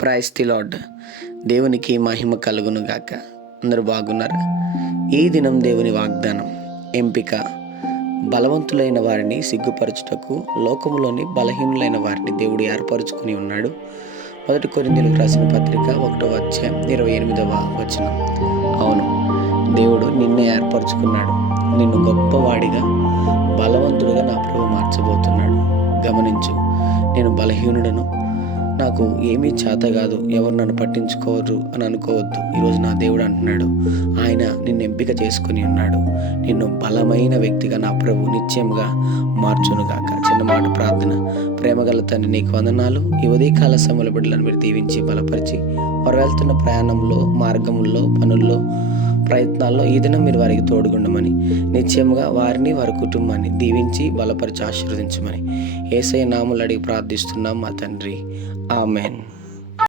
Praise the lord. దేవునికి మహిమ కలుగును గాక. అందరూ బాగున్నారా? ఈ దినం దేవుని వాగ్దానం, ఎంపిక. బలవంతులైన వారిని సిగ్గుపరచుటకు లోకములోని బలహీనులైన వారిని దేవుడు ఏర్పరచుకుని ఉన్నాడు. 1 కొరింథీయులకు రాసిన పత్రిక 1వ అధ్యాయం 28వ వచనం. అవును, దేవుడు నిన్ను ఏర్పరచుకున్నాడు. నిన్ను గొప్పవాడిగా, బలవంతుడిగా నా ప్రభు మార్చబోతున్నాడు. గమనించు, నేను బలహీనుడను, నాకు ఏమీ చేత కాదు, ఎవరు నన్ను పట్టించుకోరు అని అనుకోవద్దు. ఈరోజు నా దేవుడు అంటున్నాడు, ఆయన నిన్ను ఎంపిక చేసుకుని ఉన్నాడు. నిన్ను బలమైన వ్యక్తిగా నా ప్రభు నిశ్చయంగా మార్చునుగాక. చిన్న మాట ప్రార్థన. ప్రేమగల తండ్రి, నీకు వందనాలు. ఈ ఉదయకాల సమయంలో బిడ్డలను మీరు దీవించి బలపరిచి, వారు వెళ్తున్న ప్రయాణంలో, మార్గముల్లో, పనుల్లో, ప్రయత్నాల్లో ఈ దినం మీరు వారికి తోడుగుండమని, నిశ్చయంగా వారిని, వారి కుటుంబాన్ని దీవించి బలపరిచి ఆశీర్వదించమని యేసయ్య నామములో అడిగి ప్రార్థిస్తున్నాం మా తండ్రి. ఆమెన్.